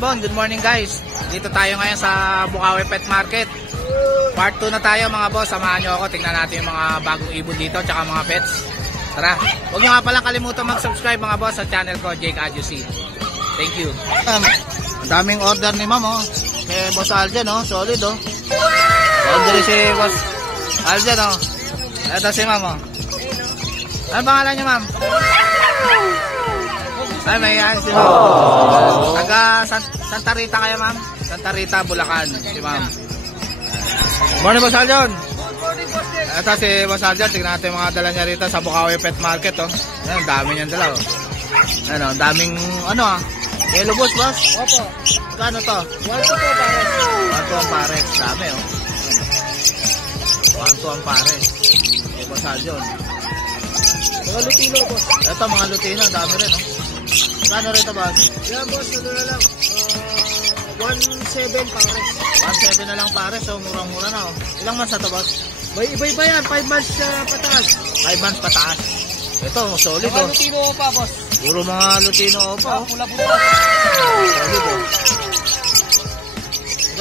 Ibon, good morning guys. Dito tayo ngayon sa Bukawi Pet Market. Part 2 na tayo mga boss. Samahan nyo ako, tingnan natin yung mga bagong ibon dito tsaka mga pets. Tara, huwag nyo nga palang kalimutan mag-subscribe mga boss sa channel ko, Jake Adjusi. Thank you. Ang daming order ni ma'am oh. Kay boss Alden oh, solid oh. Order si boss Alden oh. Ito si ma'am oh. Ano pangalan nyo ma'am? Ay, may yan si ma'am. Taga Santa Rita kayo ma'am? Santa Rita, Bulacan si ma'am. Morning boss Alden. Ito si boss Alden. Tignan natin yung mga dala niya rito sa Bukawi Pet Market oh. Ayan, dami niyang dala oh. Ano, daming ano ah. Yellow boss boss? Opo. Kano to? 1 to 2 pares. 1 to ang pares. Dami oh. 1 to ang pares. Si boss Alden. Mga Lutino, boss. Ito mga Lutino, dami rin oh. Kano rito boss? Yan, boss, ano na lang. 1.7 pares. 1.7 na lang pares oh. Murang-mura na oh. Ilang months na to boss? May iba-iba yan. 5 months pataas. 5 months pataas. Ito, solid Mga oh. Lutino pa, boss. Puro mga Lutino pa oh. Pula-pula. Solid oh.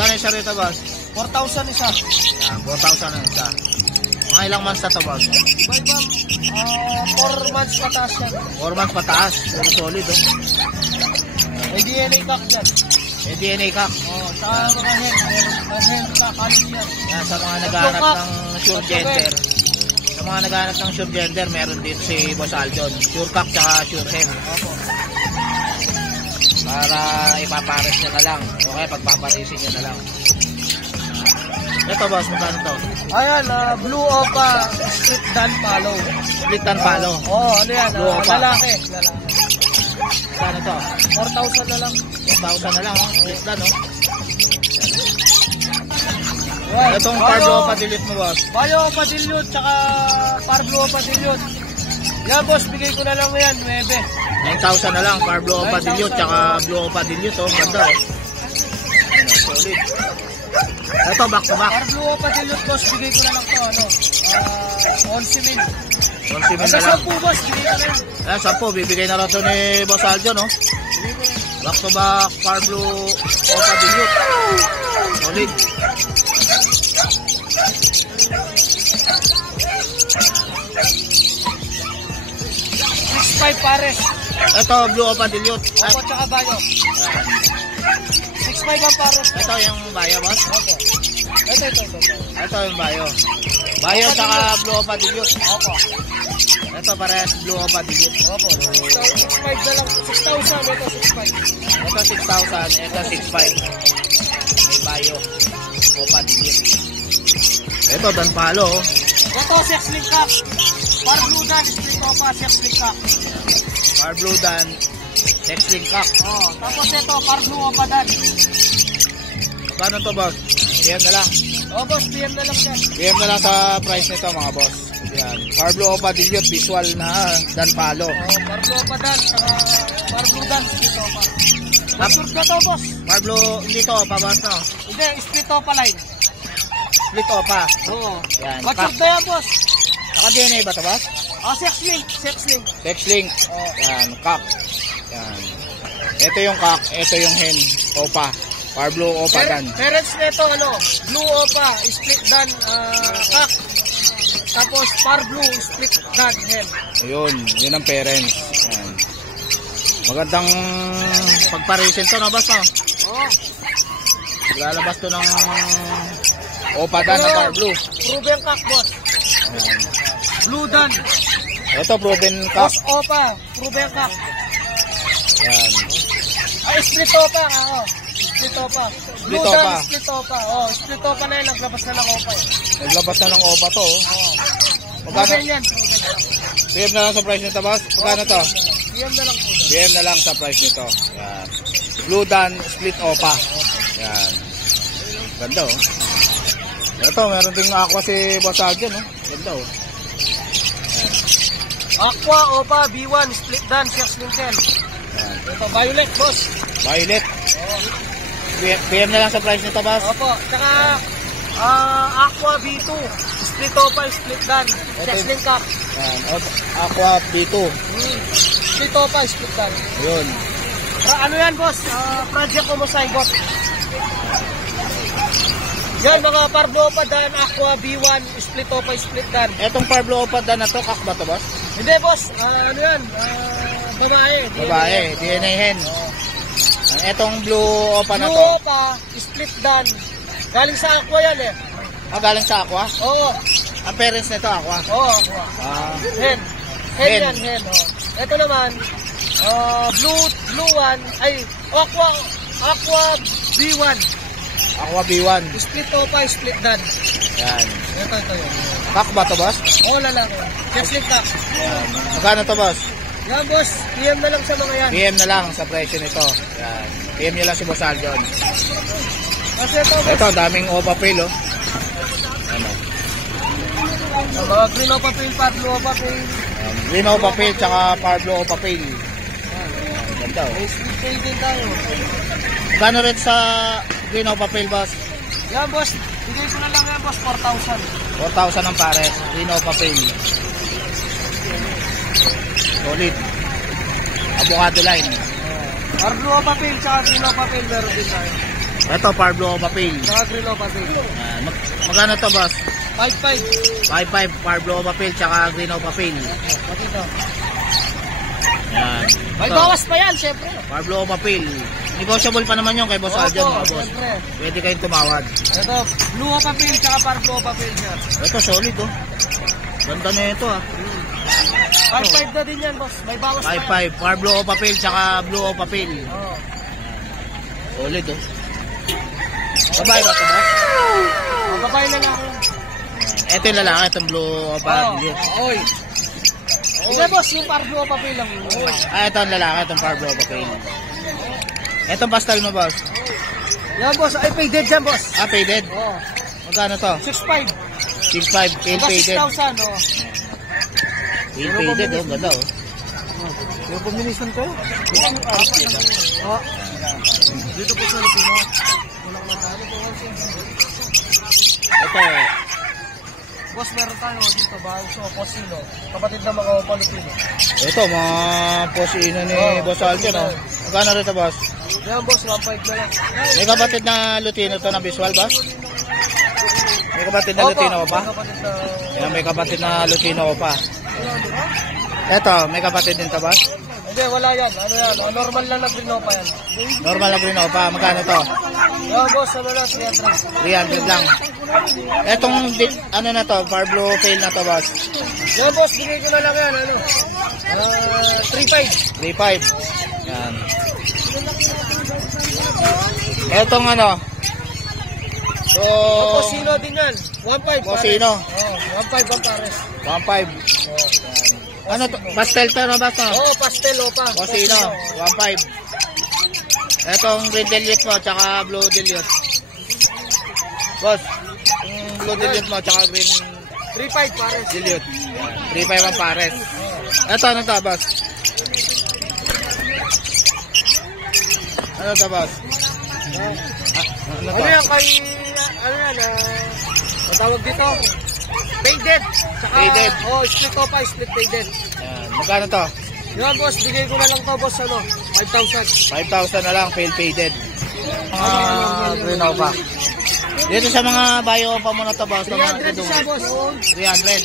Gano'n siya rito boss? 4,000 isa. Yan, 4,000 na isa. Mga ilang months na to boss? Iba-iba. 4 months pataas yan. 4 months pataas. Puro solid oh. May DNA cock dyan. May DNA cock. Oh, sa mga hen. May hen kakalit yan. Yan, sa mga naghahanap ng sure gender. Sa mga naghahanap ng sure gender, meron din si Boss Alden. Sure cock tsaka sure hen. Opo. Para ipapares nyo na lang. Okay, pagpaparisin nyo na lang. Ito boss, magkano to? Ayan, Blue Opa Split Dan Palo. Split and palo. Oh, ano yan? Blue Opa. Lalaki. Magkano to? 4,000 na lang. 4,000 na lang oh. Split dan oh. Yan. Itong Parblo Opa delete mo boss. Bayo Opa Dilute, tsaka Parblo Opa Dilute. Yan boss, bigay ko na lang yan, 9. 9,000 na lang. Parblo Opa delete tsaka Blue Opa delete oh. Ganda oh. Solid. Ito back to back. Parblo Opa Dilute boss, bigay ko na lang to, ano, 11 mil. 11 mil na Hanggang lang. 10 boss, bigay ko na yan. Ayan, 10. Bibigay na rin ito ni Boss Alden oh. Back to back Parblo Opa delete. Solid. 6.5 pares. Ito Blue Opa delete. Opo, tsaka bayo. 6.5 ang pares. Ito yung bayo boss. Opo. Ito. Ito yung bayo. Bayo saka Blue Opa delete. Opo. Ito parehas Blue Opa delete. Opo. So, 6.5 na lang. 6,000. Ito, 6.5. Ito 6,000. Ito 6,500. May bayo. Opa delete. Ito Dan Palo oh. Ito, Sexling Cup. Parblo Dan, Split Opa, Sexling Cup. Parblo Dan Sexling Cock. Oh, tapos ito, Parblo Opa Dan. Paano to boss? PM na lang. Oh, boss, PM na lang yan. PM na lang sa price nito mga boss. Yan. Parblo Opa delete visual na Dan Palo. Oh, Parblo Opa Dan, saka Parblo Dan, Split Opa. Matured na to, boss. Parblo dito Opa boss no. Hindi, Split Opa line. Split Opa. Oo. Yan. Matured na yan, boss. Naka-DNA ba to boss? Ah, Sexling. Text-link. Oh. Yan, cock. Yan. Ito yung cock, ito yung hen. Opa. Parblo Opa Dan. Parents nito, ano, Blue Opa, Split Dan, Cock. Tapos Parblo, Split Dan, hen. Ayun, yun ang parents. Yan. Magandang pagparisin to na boss no? Oh. Lalabas to ng Opa Dan na Parblo. Proven Cock, boss. Yan. Blue Dan. Ito proven cock. Boss Opa, Proven Cock. Yan. Ay, Split Opa, oo. Split Opa. Blue Split Dan, Opa. Split Opa. Oh, Split Opa na yun, naglabas na ng Opa eh. Naglabas na ng Opa to. Oh. Oh. Magkano? Proven yan. PM na lang sa price nito boss. Magkano to? PM na lang po. PM na lang sa price nito. Yan. Blue Dan Split Opa. Yan. Ganda oh. Ito, meron ding aqua si Boss Alden oh. Ganda oh. Yan. Aqua, Opa, B1, Split Dan, Sexling Ken. Yan. Ito, Violet, boss. Violet. Oh. PM na lang sa price nito boss. Opo, tsaka Aqua B2, Split Opa, Split Dan, Sexling Cup. Yan. Aqua B2. Split Opa, Split Dan. Ayun. Ano yan, boss? Project Homozygote. Yan, mga Parblo Opadan, Aqua, B1, split opa, split dan. Etong Parblo Opadan na to, kak ba to, boss? Hindi, boss. Ano yan? Babae. Babae, DNA hen. Etong Blue Opa na to. Blue opa, split dan. Galing sa Aqua yan eh. Galing sa Aqua? Oo. Ang parents nito, Aqua? Oo, Aqua. Hen. Hen yan, hen. Oh. Ito naman, Blue one, ay, Aqua B1. Aqua B1. Split opa, split dan. Yan. Ito yun. Kak ba to, boss? Oo, lalaki. Cheslip kak. Magkano to, boss? Yan, boss. PM na lang sa mga yan. PM na lang sa presyo nito. Yan. PM nyo lang si Boss Aljon. Kasi ito, boss. Ito, daming Opa Pale, oh. Ano? Mga green opa pale, Parblo opa pale. Green Opa Pale, tsaka Parblo Opa Pale. Ganda, oh. May split pale din tayo. Gano rin sa Green Opa Pale, boss? Yan, boss. Bigay ko na lang yan, boss. 4,000. 4,000 ang pares. Green Opa Pale. Solid. Avocado line. Parblo opa pale, tsaka green opa pale. Meron din tayo. Ito, Parblo Opa Pale. Tsaka green opa pale. Magkano to, boss? 5,500. 5,500 Parblo Opa Pale, tsaka Green Opa Pale. Pati ito. Yan. May Ito, bawas pa yan, syempre. Parblo Opa Pale. Negotiable pa naman yun kay Boss Aljon, mga boss. Syempre. Pwede kayong tumawad. Ito, blue opa pale, tsaka Parblo opa pale niya. Ito, solid, oh. Ganda na ito, ah. 5,500 na din yan, boss. May bawas pa yan. 5,500 Parblo Opa Pale, tsaka Blue Opa Pale. Oo. Solid, oh. Babae ba ito, boss? Babae na lang. Ito yung lalaki, itong Blue Opa Pale. Oy. Hindi, boss, yung Parblo opa pale lang. Oy. Ito ang lalaki, itong Parblo Opa Pale. Itong pastel mo, boss? Yan, boss. Ay, faded dyan, boss. Faded? Oo. Magkano to? 6,500. 6,500, pale faded. 6,000, oh. Pale faded, oh. Ganda, oh. Yung combination ko? Oh. Dito po sa Lupino. Walang matalo po kasi. Ito, Boss, meron tayo dito. Baso, Posino. Kapatid na mga Palupino. ito, mga posino ni Boss Aljon, oh. Magkano rin ito, boss? Yan, boss. 1,500 na lang. May kapatid na Lutino to na visual, boss? May kapatid na Lutino ko pa? Kapatid na... Yan, may kapatid na Lutino ko pa. Ito, may kapatid din to, boss? Hindi, wala yan. Ano yan? Normal lang na Grinopa yan. Normal na Green Opa. Magkano to? Yan, boss. Ano na? 300. 300 lang. Etong, ano na to, Parblo Pale na to, boss? Yan, boss. Bigay ko na lang yan. Ano? 3,500. 3,500. Yan. Etong ano? So, Posino din yan. 1,500. Posino. Oh, 1,500 ang pares. 1,500. Ano to? Pastel to, no, boss? No? Oo, pastel opa. Posino. 1,500. Etong Green Delete mo, tsaka Blue Delete. Boss, yung Blue Delete mo, tsaka Green 3,500 pares. Delete. 3,500 ang pares. Ito, ano to, boss? Ano to, boss? Ano Ano to? yan kay... Ano yan? Matawag dito. Faded. Tsaka, Faded. Oh, split opa, split faded. Yan. Magkano to? Yan, boss. Bigay ko na lang to, boss. Ano? 5,000. 5,000 na lang, pale faded. Green Opa. Dito sa mga bio pa muna to, boss. 300 isa, boss. 300.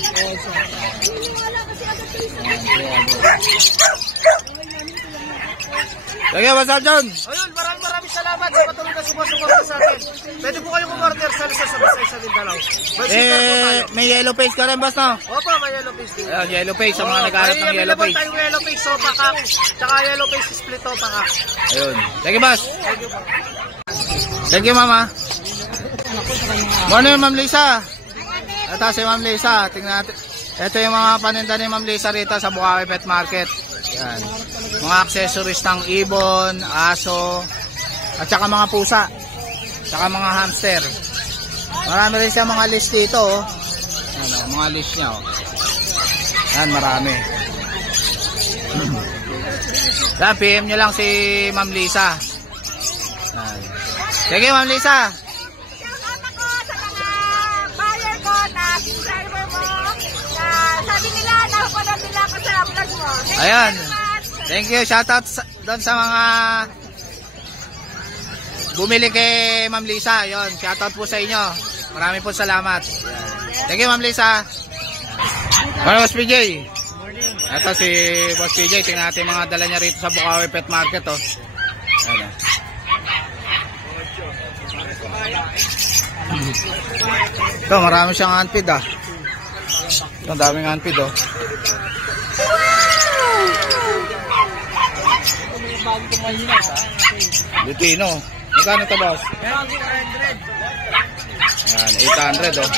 Lagi, Boss Aljon. Ayun, maraming salamat sa patuloy na sumusuporta sa atin. Pwede po kayong umorder sa Luzon sa Basay sa Mindanao. May yellow face ka rin, boss, no? Opo, may yellow face din. Ayan, yellow face, sa mga naghahanap ng yellow face. May yellow face, sopa kak, tsaka yellow face split sopa kak. Ayun. Thank you, boss. Thank you po. Thank you, mama. Morning, Ma'am Lisa. Ito si Ma'am Lisa. Tingnan natin. Ito yung mga paninda ni Ma'am Lisa rito sa Bukawi Pet Market. Yan. Mga accessories ng ibon, aso, at saka mga pusa. Saka mga hamster. Marami rin siya mga list dito, oh. Ano, mga list niya, oh. Yan, marami. Yan, PM nyo lang si Ma'am Lisa. Yan. Sige, Ma'am Lisa. Sabi nila, nakapanood nila ako sa vlog mo. Ayan. Thank you. Shout out doon sa mga bumili kay Ma'am Lisa. Yun, shoutout po sa inyo. Marami po salamat. Thank you, Ma'am Lisa. Ano, Boss PJ? Ito si Boss PJ. Tingnan natin mga dala niya rito sa Bukawi Pet Market. Oh. Ano. Ito, marami siyang handfeed ah. Ito, ang daming handfeed oh. Lutino. Magkano ito, boss? Yan, 800 oh.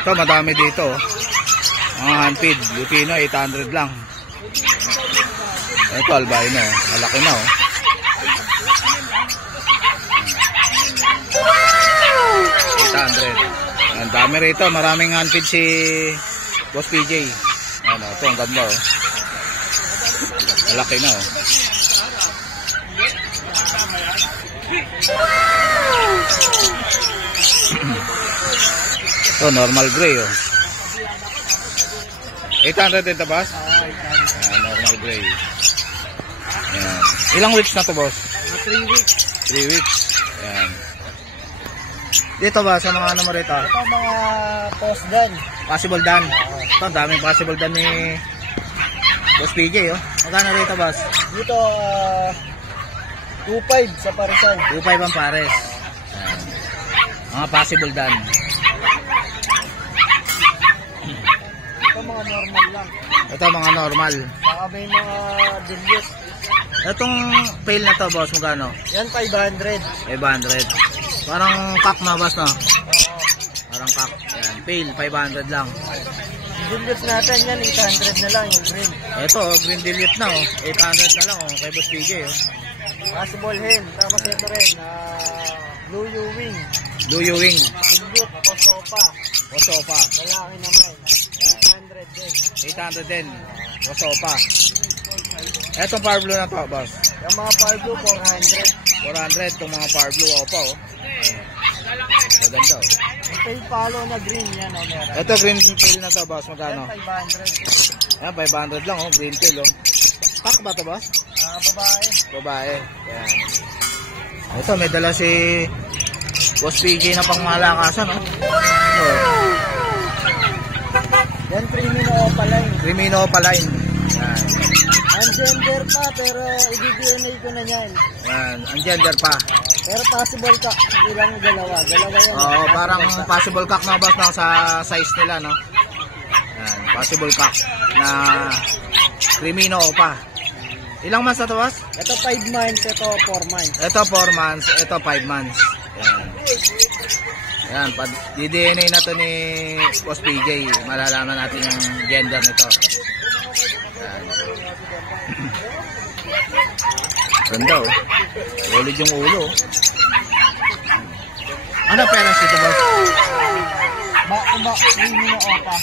Ito, madami dito oh. Mga handfeed. Lutino, 800 lang. Ito, albino oh. Malaki na oh. 800. Ang dami rito. Maraming handfeed si Boss PJ. Ano, ito ang ganda oh. Malaki na oh. Ito, normal gray oh. 800 din ito, boss? Normal gray. Yan. Ilang weeks na to, boss? 3 weeks. 3 weeks. Yan. Dito ba sa mga ano mo rito? Ito mga post gun. Possible dan. Ito, ang daming possible dan ni Boss PJ oh. Magkano rito, boss? Dito 2.5 sa parisan. 2.5 ang pares. Yan. Mga possible dan. Ito mga normal lang. Ito mga normal. Saka may mga dilute. Itong pail na to, boss, magkano? Yan 500. 500. Parang kak na, boss, no? Parang kak. Yan, pail, 500 lang. Dilute natin yan, 800 na lang yung green. Ito, green dilute na, oh. 800 na lang, oh. Kay Boss PJ, oh. Possible hen. Tapos ito rin, blue wing. Blue wing. Dilute, posopa. Posopa. Lalaki naman. 800 din. 800 din. Posopa. Etong power blue na to, boss. Yung mga power blue, 400. 400 itong mga power blue, opa, oh. Maganda, oh. Yung tail follow na green yan, oh, meron. Ito, green tail na to, boss. Magkano? Yan, 500. Yan, 500 lang, oh. Green tail, oh. Pack ba to, boss? Babae. Babae. Yan. Ito, may dala si Boss PJ na pangmalakasan, oh. Oh. Yan, Crimino Opaline. Crimino Opaline. Yan. Ang gender pa, pero i-DNA ko na yan. Yan. Ang gender pa. Pero possible ka, hindi lang dalawa. Dalawa yan. Oo, parang possible cock na, boss, no, sa size nila, no? Yan. Possible cock na Crimino Opa. Ilang months na to, boss? Ito 5 months, ito 4 months. Ito 4 months, ito 5 months. Yan. Yan, pag di-DNA na to ni Boss PJ, malalaman natin yung gender nito. Yan. Ganda oh. Solid yung ulo. Ano parents ito, boss? Back to back, Crimino Opa.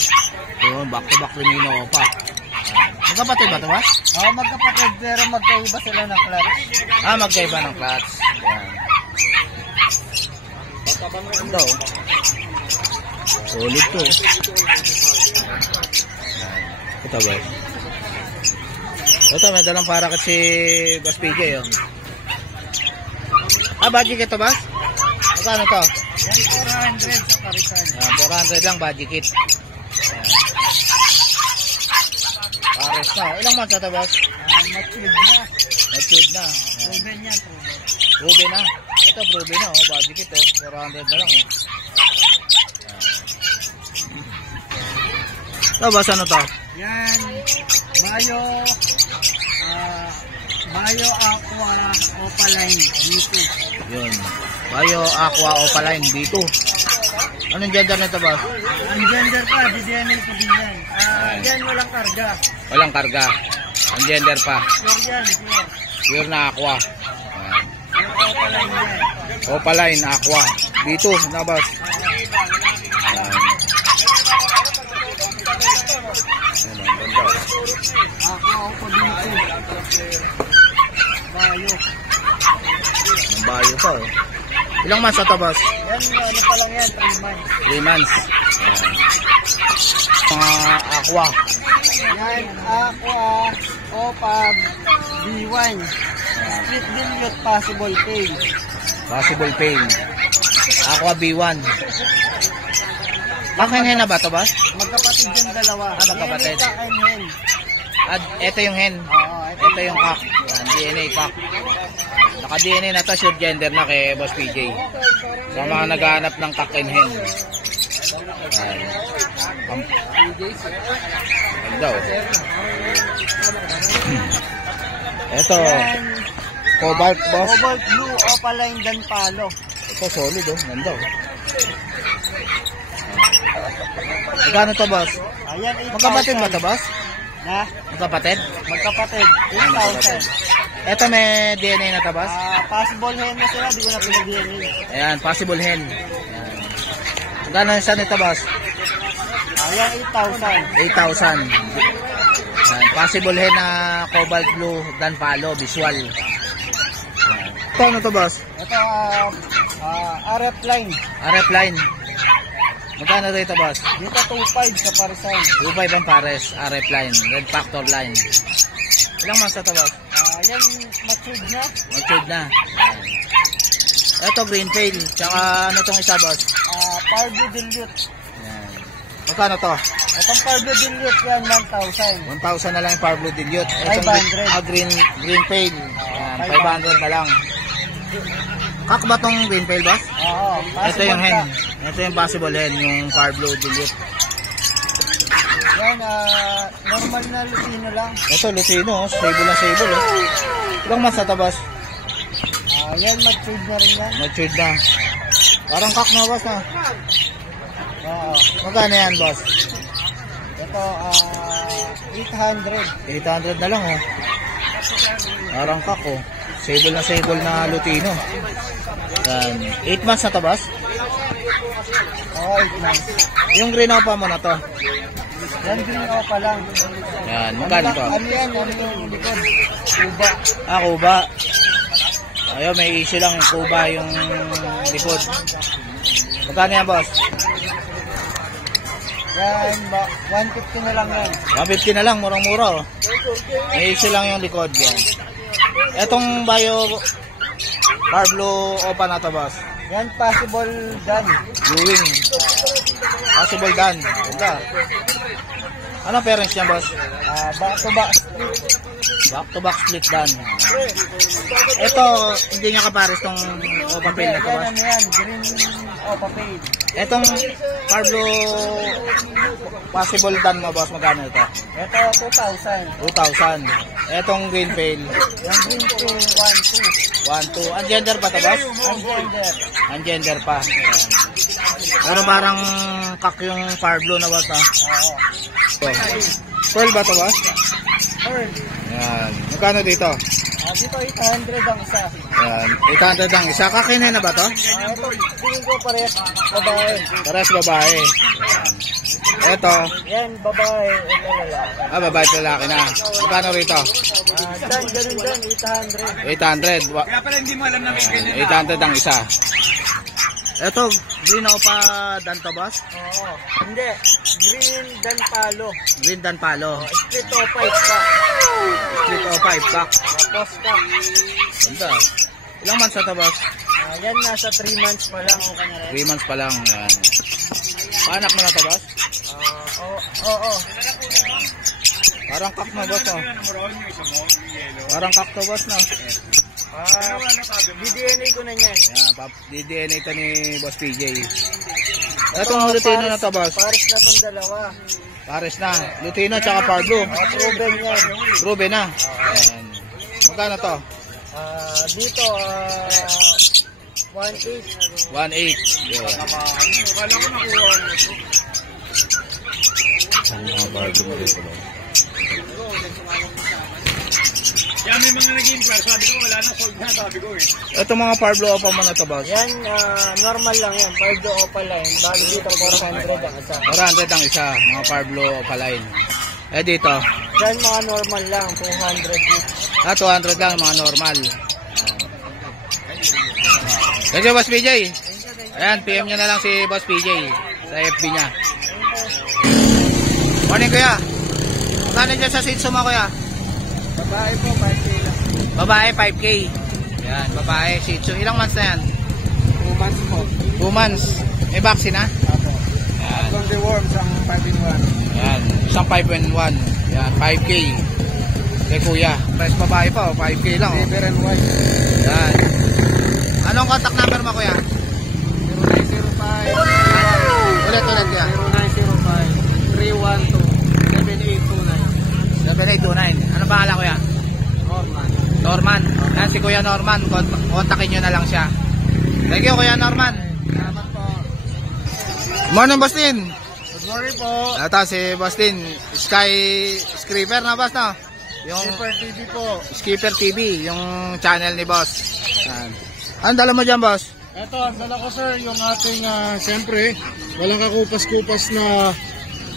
Yun, back to back Crimino Opa. Magkapatid ba ito, boss? Oo, magkapatid, pero magkaiba sila ng clutch. Ah, magkaiba ng clutch. Yan. Ganda oh. Solid to. Ito ba? Ito, may dalang para kasi Boss PJ oh. Ah, budget kit to, boss? Magkano to? Yan 400 sa parisan. Yan, 400 lang budget kit. Pares na. Ilang months na to, boss? Matured na. Matured na. Proven yan, proven. Proven na. Ito, proven na oh. Budget kit oh. 400 na lang oh. Ito, boss, ano to? Yan, Bio Aqua Opaline B2. Yun. Bio Aqua Opaline B2. Anong gender nito, boss? Ang gender pa, DDNL ko din yan. Yan, walang karga. Walang karga. Ang gender pa. Pure yan, pure. Pure na aqua. Yung Opaline yan. Opaline Aqua B2 na, boss. Aqua Opa B2. Bio. Ang bayo pa oh. Ilang months na to, boss? Yan, ano pa lang yan, 3 months. 3 months. Mga aqua. Yan, Aqua, Opab, B1. Split dilute, possible pain. Possible pain. Aqua B1. Hen na ba to, boss? Magkapatid yung dalawa. Magkapatid. Erika and hen. At ito yung hen. Oo, Ito yung cock. Yan, DNA cock. Naka-DNA na to, sure gender na kay Boss PJ. Sa mga naghahanap ng cock and hen. Yan. Ganda, oh. Ito. Yan, Cobalt, boss. Cobalt Blue, Opaline, Dan Palo. Ito, solid, oh. Ganda, oh. Magkano to, boss? Ayan, 8,000. Magkapatid ba to, boss? Na, Magkapatid? magkapatid. 8,000. Ito may DNA na to, boss? Possible hen na sila, di ko na pinag-DNA. Ayan, possible hen. Ayan. Magkano isa nito, boss? Ayan, 8,000. 8,000. Ayan, possible hen na cobalt blue, Dan Palo, visual. Ayan. Ito ano to, boss? Ito, RF line. RF line. Magkano rito, boss? Dito 2,500 sa parisan. 2.5 ang pares, RF line, red factor line. Ilang months na to, boss? Ayan, matured na. Matured na. Ito, green tail. Tsaka ano tong isa, boss? Pardo dilute. Ayan. Magkano to? Itong Pardo dilute yan, 1,000. 1,000 na lang yung Pablo Dilute. 500. Green tail. Ayan, 500 na lang. Kak ba tong green tail, boss? Oo. Ito yung hen. Ito yung possible hen, yung Pablo Dilute. Yan, normal na Lutino lang. Ito, Lutino. Stable na stable. Ilang months na to, boss? Yan, matured na rin yan. Matured na. Parang kak na, boss, ha? Oo. Magkano yan, boss? Ito, 800. 800 na lang, oh. Parang kak, oh. Stable na Lutino. Yan. 8 months na to, boss? Oo, 8 months. Yung green pa mo na to. Yan, green pa lang. Yan. Magkano to? Ano yan? Ano yung likod? Kuba. Kuba. Ayun, may issue lang. Kuba yung likod. Magkano yan, boss? Yan, 150 na lang yan. 150 na lang, murang-mura, oh. May issue lang yung likod. Yan. Etong Pablo Opa na to, boss. Yan, possible done. Viewing. Possible done. Ganda. Anong parents niya, boss? Back to back split. Back to back split done. Ito, hindi niya kapares tong Opa Pail na to, boss. Yan, ano yan, green Opa Pail. Etong Pablo possible done mo, boss, magkano ito? Ito, 2,000. 2,000. Etong green pail, Yung green pail, 1,200. 1,200. Ang gender pa to, boss? Ungender. Ang gender pa. Ayan. Pero parang kak yung Pablo na, boss, ha? Oo. Pearl ba to, boss? Pearl. Ayan. Magkano dito? Dito, 800 ang isa. Ayan. 800 ang isa. Kakinin na ba to? Ito, tingin ko parehas babae. Pares babae. Ito. Yan, babae. Ito lalaki. Babae at lalaki na. Magkano rito? Ganun dyan, 800. 800. Kaya pala hindi mo alam na may ganyan. 800 ang isa. Ito, green o pa danto, boss? Oo. Hindi. Green Dan Palo. Green Dan Palo. Split o 5 pa. Split o 5 pack. Tapos pa. Ganda. Ilang months na to, boss? Yan, nasa 3 months pa lang. 3 months pa lang. Yan. Paanak mo na to, boss? Oo. Parang kak na, boss, oh. Parang kak to, boss, no? DDNA ko na yan. Yan, DDNA ito ni Boss PJ. Itong Lutino na to, boss? Pares na itong dalawa. Pares na. Lutino tsaka Pablo. Proven yan. Proven na. Yan. Magkano to? Dito, 1,800. 1,800. Yan. Ang mga Pablo mo dito, boss. Yan, may mga nag-inquire. Sabi ko, wala na, sold na, sabi ko eh. Ito mga Pablo pa mo na to, boss? Yan, normal lang yan. Pardo Opaline. Bali dito, 400 ang isa. 400 ang isa, mga Pablo Opaline. Dito? Yan, mga normal lang. 200 each. 200 lang, mga normal. Thank you, Boss PJ. Ayan, PM nyo na lang si Boss PJ sa FB niya. Morning, kuya. Magkano dyan sa Shih Tzu mo, kuya? Babae po, 5K lang. Babae, 5K. Yan, babae, Shih Tzu. Ilang months na yan? 2 months po. 2 months. May vaccine na? Apo. From the worms, ang 5-in-1. Yan, isang 5-in-1. Yan, 5K. Kay kuya. Price babae pa, 5K lang. Liver and white. Yan. Anong contact number mo, kuya? 0905. Ulit, kuya. 0905-312-7829. 7829. Ano pangalan, kuya? Norman. Norman. Yan, si Kuya Norman. Kontakin nyo na lang siya. Thank you, Kuya Norman. Salamat po. Morning, Bostin. Good morning po. Ito si Bostin. Sky Skipper na, boss, no? Yung Super TV po. Skipper TV, yung channel ni boss. Yan. Ano dala mo dyan, boss? Ito, ang dala ko sir, yung ating, siyempre, walang kakupas-kupas na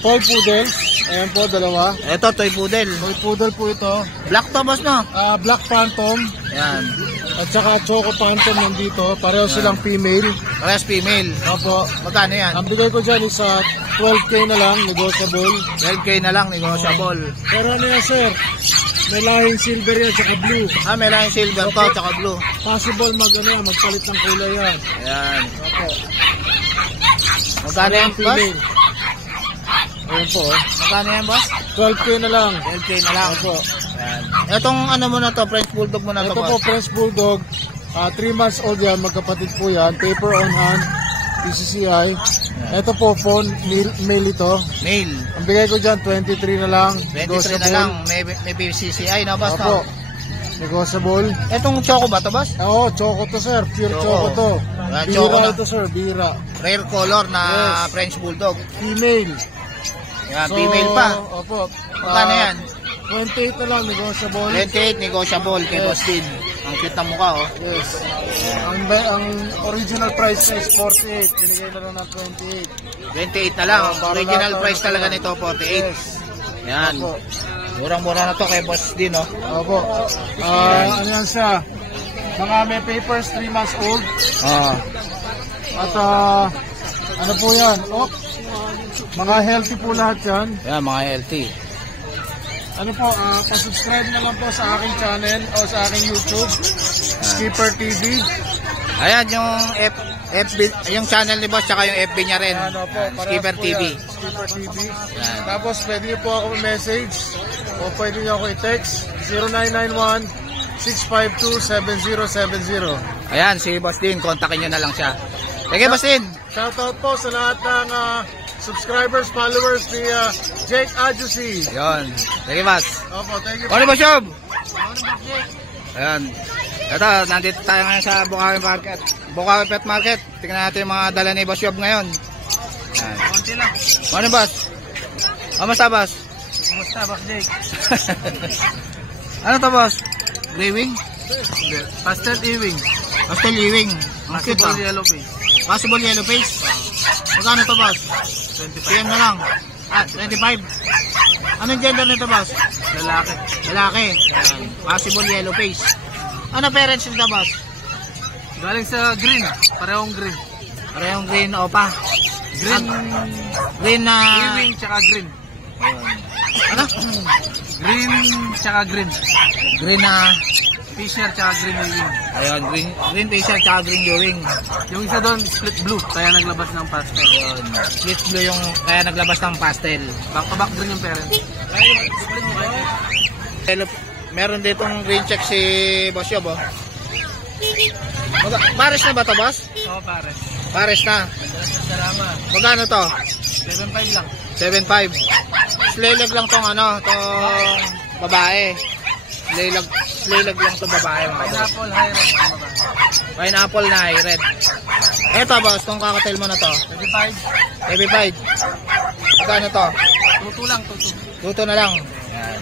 toy poodles. Ayan po, dalawa. Ito, toy poodle. Toy poodle po ito. Black to, boss, no? Black Phantom. Yan. At saka Choco Phantom nandito. Pareho silang female. Parehas female. Opo. Magkano yan? Ang bigay ko dyan is 12K na lang, negotiable. 12K na lang, negotiable. Pero ano yan sir, may lahing silver yan, tsaka blue. May lang silver to, tsaka blue. Possible magpalit ng kulay yan. Ayan. Opo. Magkano yan, boss? Female. Ayan po. Magkano yan, boss? 12K na lang. 12K na lang. Opo. Ayan. Itong ano mo na to, French Bulldog mo na to, Ito po, boss? French Bulldog. 3 months old yan, magkapatid po yan. Paper on hand, PCCI. Ito po, phone, male ito. Male. Ang bigay ko dyan, 23 na lang. 23 na lang. May PCCI na, boss, Opo. no? Negotiable. Itong choco ba to, boss? Oo, choco to sir. Pure Choco. choco to. Ah, Bira choco na. ito sir, bira. Rare color na Yes. French Bulldog. Female. Yan, female pa. Opo. Magkano yan? 28 na lang, negotiable. 28, negotiable kay Yes. Boss Din. Ang cute ng mukha, oh. Yes. Ang original price is 48. Binigay na lang ng 28. 28 na lang. Para Original lahat, price talaga nito, 48. Yes. Yan. Opo. Murang-mura na to kay Boss Din, oh. Opo. Ano yan siya? Mga may papers, 3 months old. Oh. At ano po yan? Oh, mga healthy po lahat yan. Yan, mga healthy. Ano po, pasubscribe na lang po sa aking channel o sa aking YouTube, Skipper TV. Ayan, yung FB, yung channel ni Boss, tsaka yung FB niya rin. Ano po, Skipper parehas po TV. yan, Skipper TV. Yan. Tapos pwede niyo po ako message o pwede niyo ako i-text 0991-652-7070. Ayan, si Boss Din, kontakin nyo na lang siya. Sige, Boss Din. Shoutout po sa lahat ng subscribers, followers ni Jake Adjusi. Ayun. Sige, Boss. Opo, thank you. Morning, Boss Yob. Ayan. Ito, nandito tayo ngayon sa Bukawi Market. Bukawi Pet Market. Tingnan natin yung mga dala ni Boss Yob ngayon. Ayan. Konti lang. Morning, Boss. Kamusta, Boss? Kumusta, Boss Jake? Ano to, Boss? Graving? Pastel Ewing. Pastel Ewing. Ang cute, ah. Yellow face. Possible yellow face. Magkano to, Boss? 25. PM na lang. 25. Anong gender nito, Boss? Lalaki. Lalaki. Possible yellow face. Ano parents nito, Boss? Galing sa green. Parehong green. Parehong green opa. Green. Green na... Ewing tsaka green. Ano? Green tsaka green. Green na... Fisher tsaka green ewing. Ayun, green t-shirt tsaka green ewing. Yung isa doon, split blue. Kaya naglabas ng pastel. Ayun. Split blue yung kaya naglabas ng pastel. Back to back green yung parents. Meron ditong green check si Boss Yob, oh. Pares na ba to, Boss? Oo, pare. Pares na. Salamat. Magkano to? 7.5 lang. 7.5. Slaylag lang tong ano, tong babae. Slaylag lang tong babae, mga boss. Pineapple high red ang babae. Pineapple na high red. Eto, boss, tong cocktail mo na to. 25. Heavy fight. Magkano to? Tuto lang, tuto. Tuto na lang. Yan.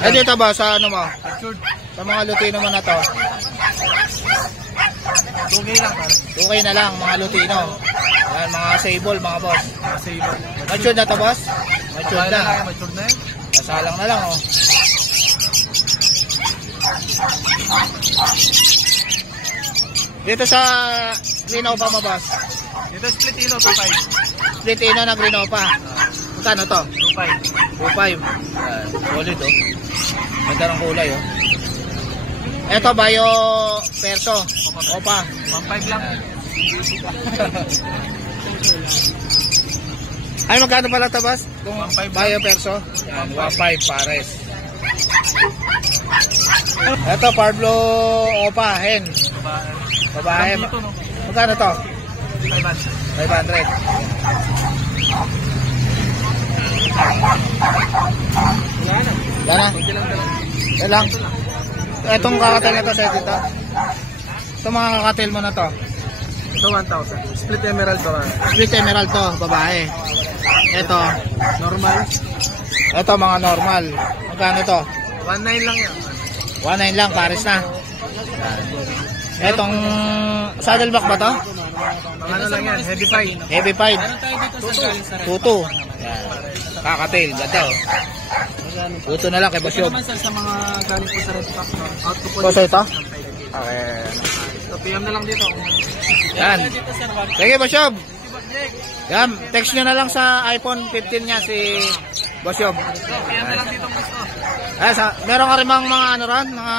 Eh dito ba sa ano mo? Matured. Sa mga Lutino mo na to. 2K lang, pare. 2K na lang mga Lutino. Yan, mga sable, mga boss. Sable. Matured na to, boss? Matured na. Matured na yan. Kasalang na lang, oh. Dito sa Green Opa mo, boss. Ito split ino, 2.5. Split ino na Green Opa. Magkano to? 2.5. 2.5. Solid, oh. Ganda ng kulay, oh. Ito, Bayo Perso. Opa. 1.5 lang. Ay, magkano pala ito, boss? Kung 1.5 Bayo Perso? Yan, 1.5 pares. Ito, Pablo Opa, hen. Babae. Magkano to? 500. Wala na. Yan lang. Itong kakatil na to sa dito. Itong mga kakatil mo na to. Ito 1,000. Split emerald to. Split emerald to, babae. Ito, Normal. ito mga normal. Magkano to? 1.9 lang yan. 1.9 lang, pares na. Itong saddleback ba to? Ano lang yan, heavy fight. Heavy fight. Tutu. Kakatil, ganda, oh. Tutu na lang kay Boss Yob. Sa mga galing po sa red pack, out ko po. Boss, ito? Okay. So, PM na lang dito. Yan. Sige, Boss Yob. Yan, text nyo na lang sa iPhone 15 niya si Boss Yob. PM na lang dito gusto. Meron ka rin mga ano ron, mga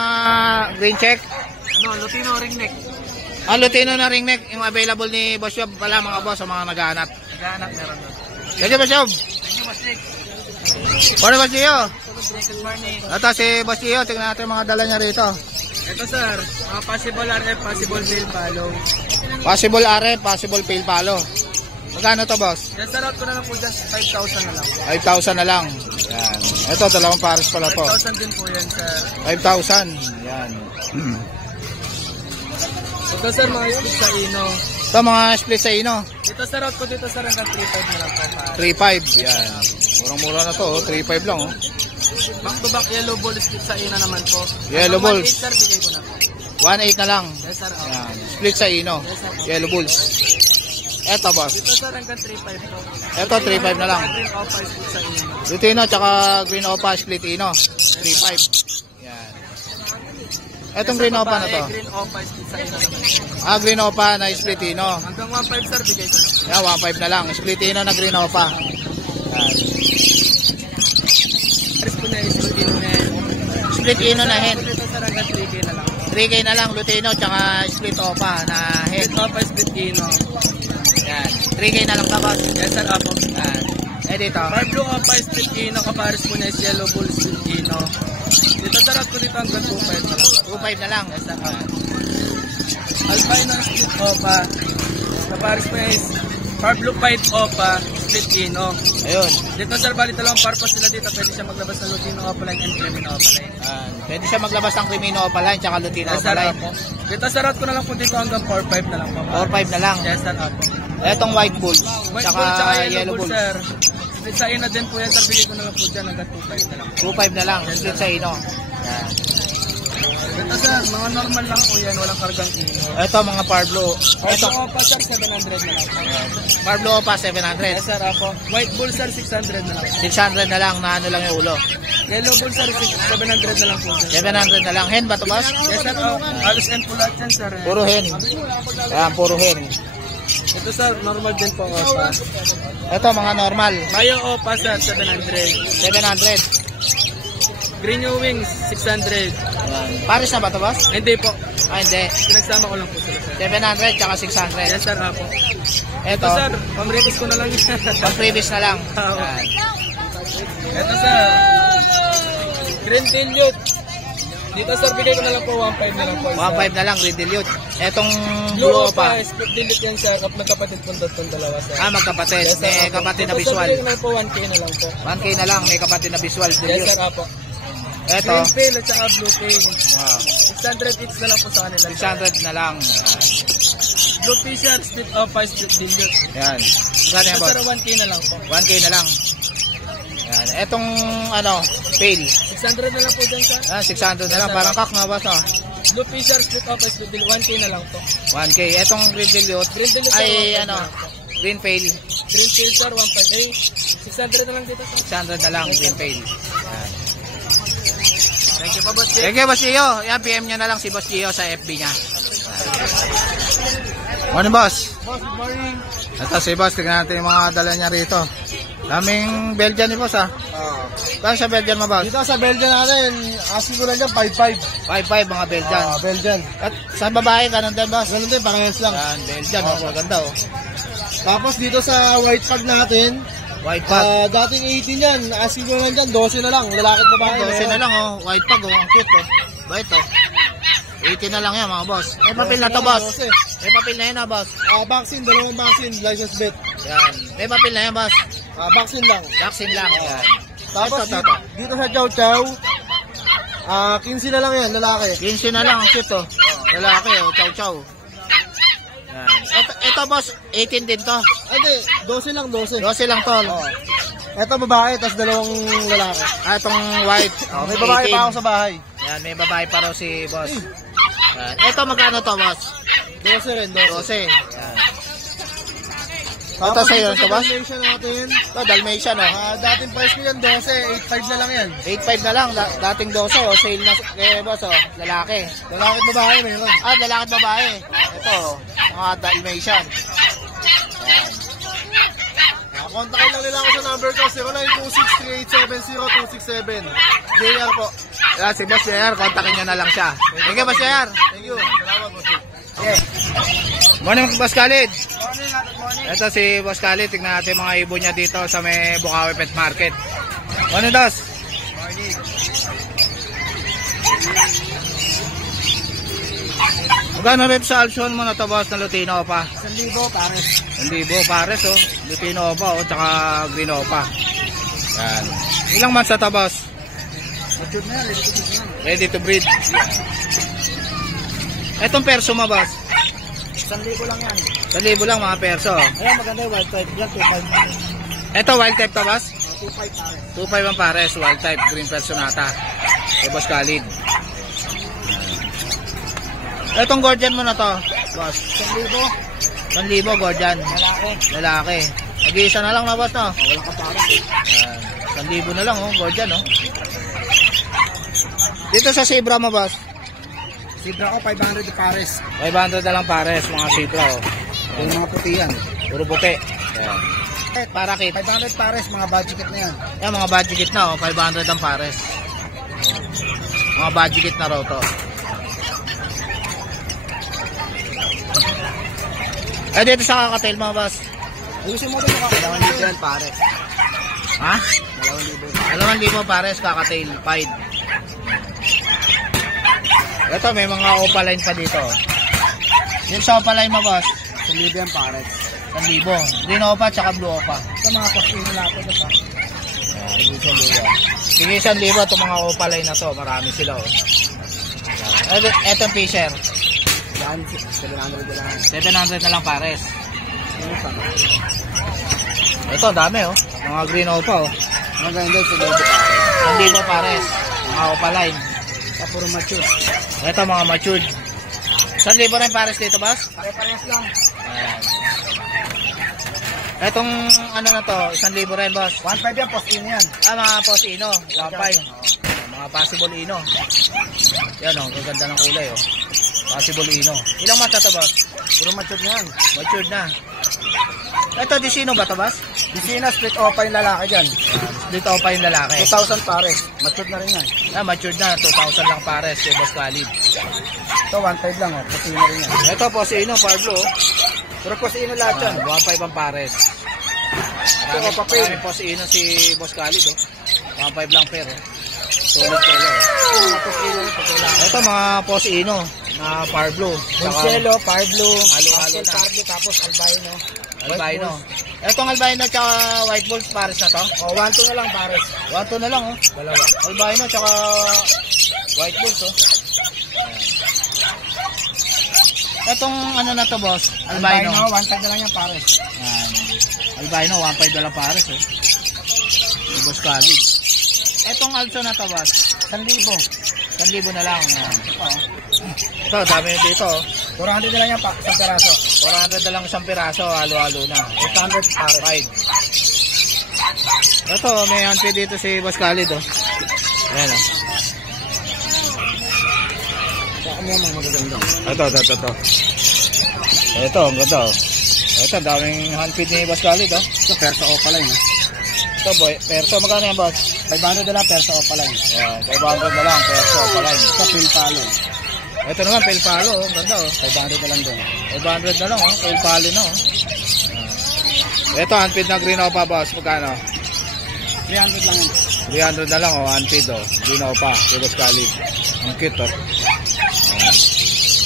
green check. Ano, Lutino ring neck. Lutino na ring neck, yung available ni Boss Yob pala mga boss sa mga naghahanap. Naghahanap meron doon. Sige, Boss Yob. Thank you, Boss Nick. Ano, Boss Gio? Good morning. Ito si Boss Gio, tingnan natin yung mga dala niya rito. Ito sir, mga possible RF, possible fail follow. Possible RF, possible fail palo. Magkano to, boss? Yan sir, out ko na lang po just 5,000 na lang. 5,000 na lang. Yan. Ito, dalawang pares pala to. 5,000 din po yan sir. 5,000. Yan. Ito sir, mga split sa ino. Ito, mga split sa ino. Ito sir, out ko dito sir hanggang 3,500 na lang po. 3,500. Yan. Murang-mura na to, oh. 3,500 lang, oh. Back to back yellow ball split sa ino naman po. Yellow Hanggang balls. 1,800 sir, bigay ko na po. 1,800 na lang. Yes sir, out. Yan. Split sa ino. Yellow bulls. Ito, boss. Dito sir, hanggang 3,500 po. Ito, 3,500 na lang. Green off split sa ino. Lutino, tsaka green opa, split ino. 3,500. Yan. Etong green opa na to. Green off split sa ino naman. Green opa na split ino. Hanggang 1,500 sir, bigay ko na. Yan, 1,500 na lang. Split ino na green opa. Yan. Aris po na yung split ino na yan. Split ino na hen. Dito sir, hanggang 3K na lang. 3K na lang, Lutino, tsaka split opa na hen. Green off split ino. Yan. 3K na lang tapos. Yes sir, apo. Yan. Dito. Far blue off split ino, kapares po na is yellow bull split ino. Dito sir, out ko dito hanggang 2,500 na lang. 2,500 na lang. Yes sir, apo. Albino split opa. Kapares po na is far blue white opa split ino. Ayun. Dito sir, bali dalawang purpose sila dito. Pwede siya maglabas ng Lutino opa line and Crimino opa line. Yan. Pwede siya maglabas ng Crimino opa line, tsaka Lutino Yes opa sir, line. apo. Dito sir, out ko na lang po dito hanggang 4,500 na lang po. 4,500 na lang. Yes sir, apo. Etong white bull, White tsaka bull tsaka yellow bull. sir. Split sa ina din po yan sir, bigay ko na lang po dyan hanggang 2,500 na lang. 2,500 na lang. Split sa ino. Yan. Ito sir, mga normal lang po yan, walang kargang ino. Ito mga Parblo. Ito Ito, opa sir, 700 na lang po. Parblo opa, 700. Yes sir, apo. White bull sir, 600 na lang. 600 na lang na ano lang yung ulo. Yellow bull sir, 700 na lang po. 700 na lang. Hen ba ito, boss? Yes sir, alos and po lahat yan sir. Puro hen. Ayan, puro hen. Ito sir, normal din po opa. Ito mga normal. Mayo opa sir, 700. 700. Green New Wings, 600. Ayan. Paris na ba ito, boss? Hindi po, Hindi. pinagsama ko lang po sila sir. 700 tsaka 600. Yes sir, apo. Ito, Ito sir, pamretis ko na lang yun. pang previous na lang. Oo. Ayan. Ito sir, Green Dilute. Dito sir, bigay ko na lang po 1,500 na lang po. 1,500 na lang, Green Dilute. Etong Blue blue Opa, opa. split dilute yan sir. Magkapatid po itong dalawa sir. Magkapatid. Yes, sir, May apo. kapatid na Ito, sir, visual. bigay ko na lang po 1K na lang po. 1K na lang, may kapatid na visual. Yes Dilute. sir, apo. Ito, Green Pale at saka Blue Pale. 600 each na lang po sa kanila. 600 na lang. Blue Fisher, split Opa, split dilute. Yan. Magkano yan, Ito boss? sir, 1K na lang po. 1K na lang. Yan. Etong, ano, fail. 600 na lang po dyan sir. 600 na lang. Parang kak na, boss, oh. Blue Fisher, split Opa, split dilute. 1K na lang po. 1K. Etong Green Dilute. Green Dilute Ay, 1,500 ano, na lang po. Green Fail. Green Pale sir, 1,500. 600 na lang dito sir. 600 na lang, Green Fail. Yan. Thank you pa boss. Thank you, Boss Gio. Yan, PM nyo na lang si Boss Gio sa FB niya. Morning, boss. Boss, good morning. Ito si boss, tignan natin yung mga dala niya rito. Daming Belgian ni boss, ha? Saan sa Belgian mo, boss? Dito sa Belgian natin, asking ko na dyan, 5-5. 5-5 mga Belgian. Belgian. At sa babae, ganun din, boss? Ganun din, parehas lang. Yan, Belgian, oh, maganda, oh. Tapos dito sa white pug natin, White pug. dating 18 yan, asking ko na dyan, 12 na lang, lalaki at babae. 12 na lang, oh. White pug, oh. Ang cute, oh. Bait, oh. 18 na lang yan, mga boss. May papel na to, boss. 12. May papel na yan, ha, boss. Vaccine, dalawang vaccine, license bet. Yan. May papel na yan, boss. Vaccine lang. Vaccine lang, yan. Tapos Ito. dito sa Chow Chow, 15 na lang yan, lalaki. 15 na lang, ang cute, oh. Lalaki, oh. Chow chow. Yan. Ito, boss, 18 din to. Hindi, 12 lang, 12. 12 lang to. Ito babae, tapos dalawang lalaki. Itong white. Oh, may babae 18. pa ako sa bahay. Yan, may babae pa raw si boss. Yan. Ito, magkano to, boss? 12 rin, 12. 12. Yan. Ito sa'yo, ito, boss? Dalmatian natin. Ito, Dalmatian, oh. Dating price ko yan, 12, 8.5 na lang yan. 8.5 na lang, dating 12, oh. Sale na kay boss, oh. Lalaki. Lalaki at babae, mayroon. Lalaki at babae. Ito, mga Dalmatian. Kontakin lang nila ako sa number ko, 0926-3870-267. JR po. Yan, si Boss JR, kontakin nyo na lang siya. Thank you, Boss JR. Thank you. Salamat po. Morning, Boss Khalid. Morning, morning. Ito si Boss Khalid, tignan natin mga ibon niya dito sa may Bukawi Pet Market. Morning, Dos. Morning. Magkano rin sa Alshon mo na to, boss, na Lutino pa? 1,000 pares. 1,000 pares, oh. Lutino pa, oh, tsaka Green pa. Yan. Ilang months na to, boss? Mature na yan, Ready to breed. Etong perso mo, boss? 1,000 lang yan. 1,000 lang mga perso. Ayan, maganda yung white type. Black, 2.5. Ito, wild type to, boss? 2.5 pares. 2.5 ang pares, wild type, green personata. Kay Boss Khalid. Etong Gordian mo na to, boss? 1,000. 1,000 Gordian. Lalaki. Lalaki. Nag-iisa na lang na, boss, no? Walang kapares eh. Yan. 1,000 na lang, oh, Gordian, oh. Dito sa Zebra mo, boss? Sibra ko, 500 pares. 500 na lang pares, mga Zebra, oh. Yung mga puti yan. Puro puti. Yan. Parakit. 500 pares, mga budget na yan. Yan, mga budget na, oh. 500 ang pares. Mga budget na raw to. Eh, dito sa kakatail mo, boss? Ayusin mo din ako. 2,000 yan pares. Ha? 2,000. 2,000 pares, kakatail, pied. Ito, may mga opaline pa dito. Yung sa opaline mo, boss? 1,000 yan pares. 1,000. Green opa, tsaka blue opa. Sa mga pasino natin ito pa. Sige, 1,000 itong mga opaline na to. Marami sila, oh. Etong Fisher. Yan, 700 na lang. 700 na lang pares. Ito, dami, oh. Mga green opa, oh. Mga ganda yung 1,000 pares. 1,000 pares. Mga opaline. Sa puro mature. Ito, mga matured. 1,000 rin pares dito, boss? Pare-pares lang. Ayan. Etong ano na to, 1,000 rin, boss. 1,500 yan, postino yan. Mga post ino, 1,500. Mga possible ino. Yan, oh, gaganda ng kulay, oh. Possible ino. Ilang mata to, boss? Puro mature na yan. Matured na. Ito, di sino ba to, boss? Disina, split opa yung lalaki dyan. Dito pa yung lalaki. 2,000 pares. Mature na rin yan. Matured na, 2,000 lang pares, kay Boss Khalid. Ito, 1,500 lang. Postino rin yan. Ito, post ino, Pablo. Puro postino lahat yan. 1,500 ang pares. Ito, papel. Maraming post ino si Boss Khalid, oh. 1,500 lang per, oh. Solid color, oh. Mga postino rin. Ito, mga post ino na Pablo. Moncello, Fire Blue, Halo-halo na. Pardo, tapos albino. Albino. Etong albino tsaka white bulls pares na to. O, 1,2 na lang pares. 1,2 na lang, oh. Dalawa. Albino tsaka white bulls, oh. Etong ano na to, boss? Albino. 1,500 na lang yan pares. Yan. Albino, 1,500 na lang pares, oh. Si Boss Khalid. Etong also na to, boss? 1,000. 1,000 na lang. Yan. Ito, dami dito, oh. 400 na lang yan pa, sa peraso. 400 na lang isang piraso, halo-halo na. 800 pares. Ito, may anti dito si Boss Khalid, oh. Ayan, oh. Sa kanya mga magaganda. Ito. Ito, ang ganda oh. Ito, daming handfeed ni Boss Khalid oh. Ito, Persa Opaline. Ito, boy, perso, magkano yan boss? 500 na lang, Persa Opaline. Yan, 500 na lang, perso, paline. Ito, Pilpalo. Ito naman, pelpalo oh, ang ganda oh. 500 na lang din. 500 na lang oh, pelpalo na oh. Ito, handfeed na green opa boss, magkano? 300 lang yun. 300 na lang oh, handfeed oh. Green opa, si Boss Khalid. Ang cute oh.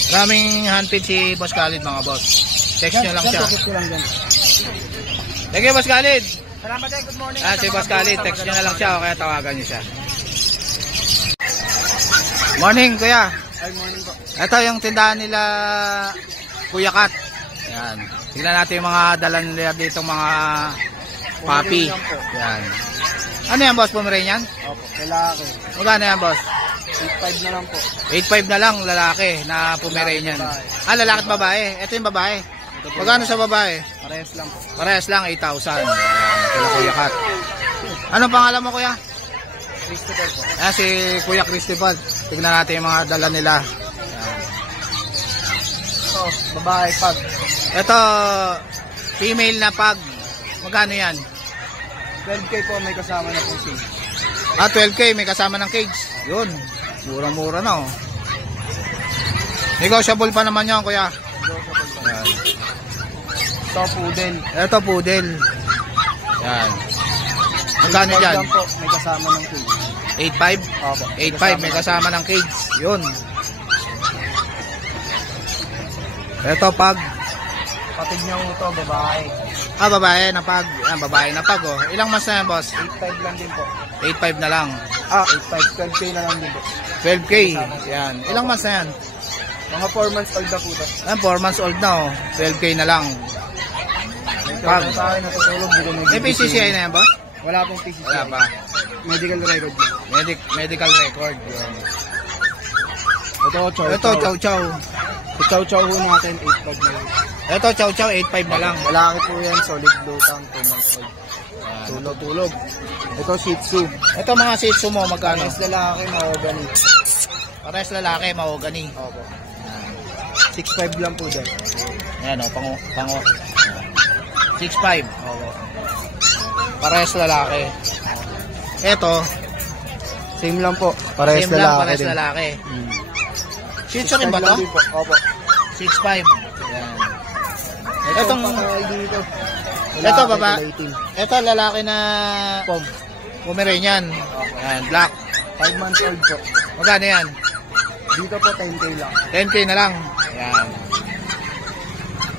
Maraming handfeed si Boss Khalid mga boss. Text nyo lang siya. Ko lang dyan. Thank you Boss Khalid. Salamat din, good morning. Si Boss Khalid, text nyo na lang siya o kaya tawagan nyo siya. Morning kuya. Ay, morning po. Ito yung tindahan nila Kuya Kat. Yan. Tingnan natin yung mga dala nila dito mga papi. Yan. Ano yan boss, Pomeranian? Opo, lalaki. Magkano yan boss? 8.5 na lang po. 8.5 na lang lalaki na Pomeranian. Ah, lalaki at babae. Ito yung babae. Magkano sa babae? Parehas lang po. Parehas lang 8,000. Yan, kila Kuya Kat. Anong pangalan mo kuya? Cristobal po. Ah, si Kuya Cristobal. Tignan natin yung mga dala nila. Yan. Ito, babae, pag. Ito, female na pag. Magkano yan? 12K po, may kasama na po siya. Ah, 12K, may kasama ng cage. Yun, murang-mura na oh. Negotiable pa naman yan, kuya. Yan. Ito, poodle. Ito, poodle. Yan. Magkano 8.5 dyan? lang po, may kasama ng cage. 8.5? Opo. 8.5, may kasama ng cage. Yun. Ito, pag. Patig niya ito, babae. Ah, babae na pag. Yan, babae na pag oh. Ilang months na yan, boss? 8.5 lang din po. 8.5 na lang. Ah, 8.5, 12K na lang din po. 12K. Yan. Ilang months na yan? Mga 4 months old na po ito. Yan, 4 months old na oh. 12K na lang. Pag. Sa akin natutulog, hindi ko May PCCI na yan, boss? Wala pong PCCI. Wala pa. Medical record yun. Medical record. Yun. Ito, chow. Ito, chow chow. Chow chow ho natin, 8.5 na lang. Ito, chow chow, 8.5 na lang. Lalaki po yan, solid blue tank, 2 months old. Tulog. Ito, Shih Tzu. Ito mga Shih Tzu mo, magkano? Parehas lalaki, mahogany. Parehas lalaki, mahogany. Opo. 6.5 lang po din. Ayan o, pango. 6.5. Opo. Parehas lalaki. Ito, Same lang po. Parehas same lang, lalaki parehas din. lalaki. Hmm. Shih Tzu rin ba 6.5 to? lang din po. Opo. 6.5. Ayan. Itong Itong, dito. ito baba. Lalaki, Ito lalaki na Pom. Pomeranian. Ayan, black. 5 months old po. Magkano yan? Dito po, 10K lang. 10K na lang. Ayan.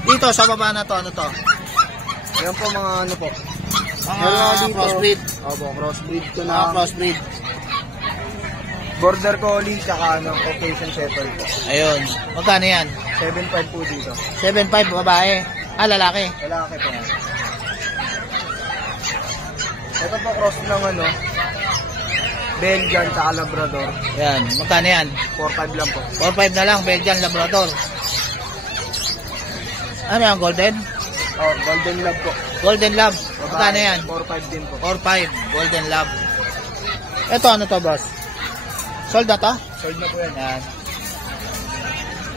Dito sa baba na to, ano to? Yan po mga ano po. Mga dito. crossbreed. Opo, crossbreed ko Mga na. crossbreed. Border Collie, tsaka ano, Caucasian Shepherd po. Ayun. Magkano yan? 7.5 po dito. 7.5 babae. Ah, lalaki. Lalaki po. Ito po cross ng ano, Belgian tsaka Labrador. Yan. Magkano yan? 4.5 lang po. 4.5 na lang. Belgian Labrador. Ano yan? Golden? Oh, Golden Lab po. Golden Lab. Magkano yan? 4.5 din po. 4.5. Golden Lab. Ito ano to, boss? Sold na to? Sold na po yan. Yan.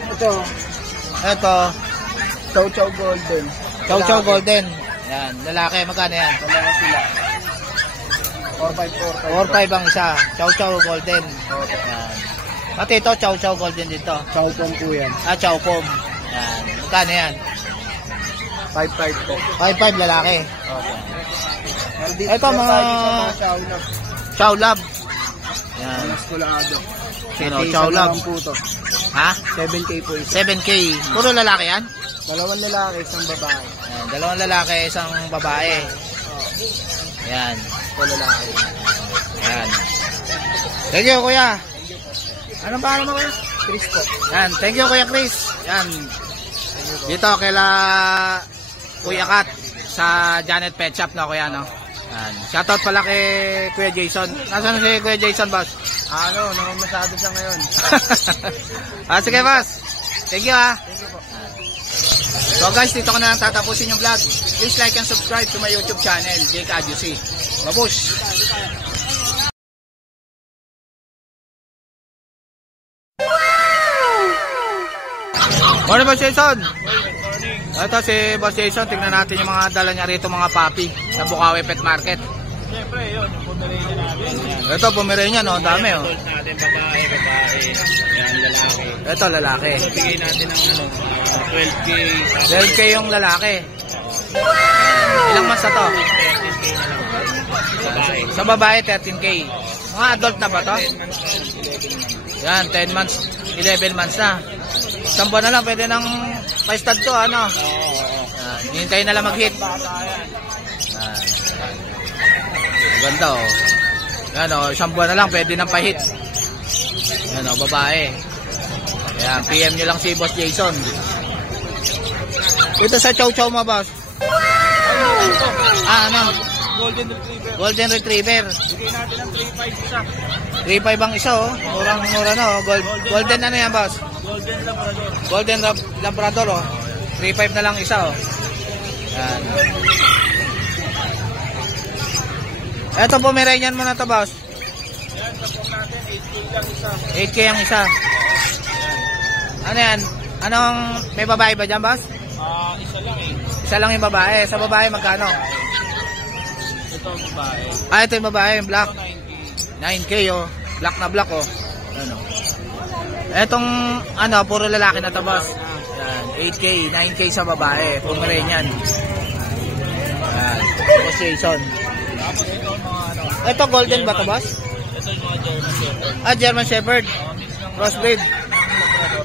Ito, Ito. Chow Chow Golden. Chow Chow Lalaki. Golden. Yan. Lalaki. Magkano yan? Dalawa sila. 4.5. 4.5 ang isa. Chow Chow Golden. Okay. Yan. Pati ito, Chow Chow Golden dito. Chow Pom po yan. Ah, Chow Pom. Yan. Magkano yan? 5.5 po. 5.5 lalaki. Okay. Ito, mga- Chow Lab. Chow Lab. Yan. Mas kulado. Sino? Chow Lab. po to. Ha? 7K po isa. 7K. Puro lalaki yan? Dalawang lalaki, isang babae. Yan. Dalawang lalaki, isang babae. Yan. Ito lalaki. Yan. Thank you, kuya. Anong pangalan mo, kuya? Chris po. Yan. Thank you, kuya Chris. Yan. Dito, kaila Kuya Kat sa Janet Pet Shop na, kuya, no? Yan. Shoutout pala kay Kuya Jason. Nasaan si Kuya Jason, boss? Ano, namamasado siya ngayon. Ah, sige, boss. Thank you, ha. Thank you po. So guys, dito ko na lang tatapusin yung vlog. Please like and subscribe to my YouTube channel, Jake Adjusi. Babush! Morning, Boss Jason! Ito si Boss Jason, tignan natin yung mga dala niya rito, mga papi sa Bukawi Pet Market. Siyempre, yun, yung Pomeranian natin. Yan. Ito, Pomeranian, no? Dami, oh. Adult natin, babae. Yan, lalaki. Ito, lalaki. So, bigay natin ng 12K. 12K yung lalaki. Ilang months na to? 13K na lang. Babae. Sa babae, 13K. Mga adult na ba to? 10 months na, 11 months. Yan, 10 months, 11 months na. Isang buwan na lang, pwede nang pa-stud to, ano? Oo. Yan, hintayin na lang mag-hit. Bata yan. Ganda, oh. Yan, oh, isang buwan na lang, pwede nang pa-hit. Yan, oh, babae. Yan, PM nyo lang si Boss Jason. Ito sa chow chow mo, boss. Ano? Golden Retriever. Golden Retriever. Bigay natin ng 3.5 isa. 3.5 ang isa, oh. Murang-mura na, oh. Golden ano yan, boss? Golden Labrador. Golden Labrador, oh. 3.5 na lang isa, oh. Yan. Ito, Pomeranian mo na to, boss. Yan, tapos natin 8K lang isa. 8K ang isa. Ano yan? Anong, may babae ba dyan, boss? Isa lang eh. Isa lang yung babae. Sa babae, magkano? Ito ang babae. Ito yung babae, yung black. 9K. 9K, oh. Black na black, oh. Ano? Etong, ano, puro lalaki na to, boss. Yan, 8K, 9K sa babae. Pomeranian. Yan. Negotiation. Tapos ito ang mga ano. Ito, golden ba to, boss? Ito yung mga German Shepherd. German Shepherd. Mix lang. Crossbreed. Labrador.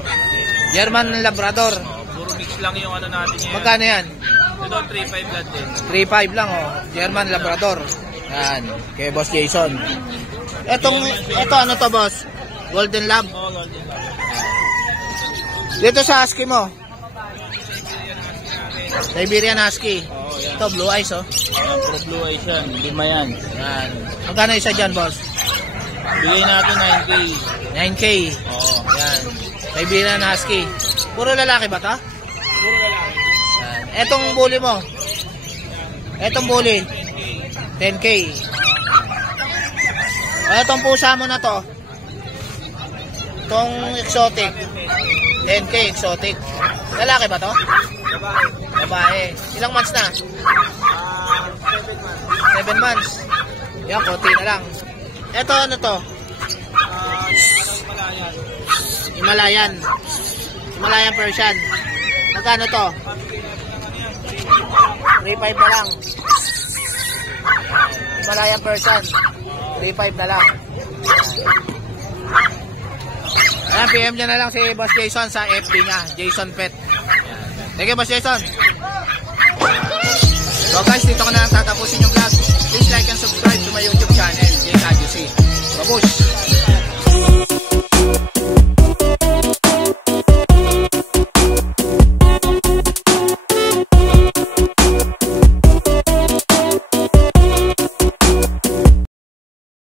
German Labrador. Puro mix lang yung ano natin yan. Magkano yan? Ito 3.5 lang din. 3.5 lang, oh. German Labrador. Yan. Kay Boss Jason. Ito ano to, boss? Golden Lab. Oo, Golden lang. Dito sa Husky mo. Siberian Husky. Oo, yan. Ito, blue eyes, oh. Ayan, puro blue eyes yan. Lima yan. Yan. Magkano isa dyan, boss? Bigay natin 9K. 9K. Oo. Yan. Siberian Husky. Puro lalaki ba ta? Puro lalaki. Yan. Etong bully mo. Etong bully. 10K. Etong pusa mo na to. Itong exotic. 10K exotic. Lalaki ba to? Babae. Babae. Ilang months na? 7 months. 7 months. Yan, konti na lang. Ito ano to? Malayan. Himalayan. Himalayan Persian. Magkano to? 3.5 na lang. Himalayan Persian. 3.5 na lang. Ayan, PM nyo na lang si Boss Jason sa FB niya, Jason Pet. Thank you, Boss Jason. So guys, dito ko na lang tatapusin yung vlog. Please like and subscribe to my YouTube channel, Jay Adjusi. Babush!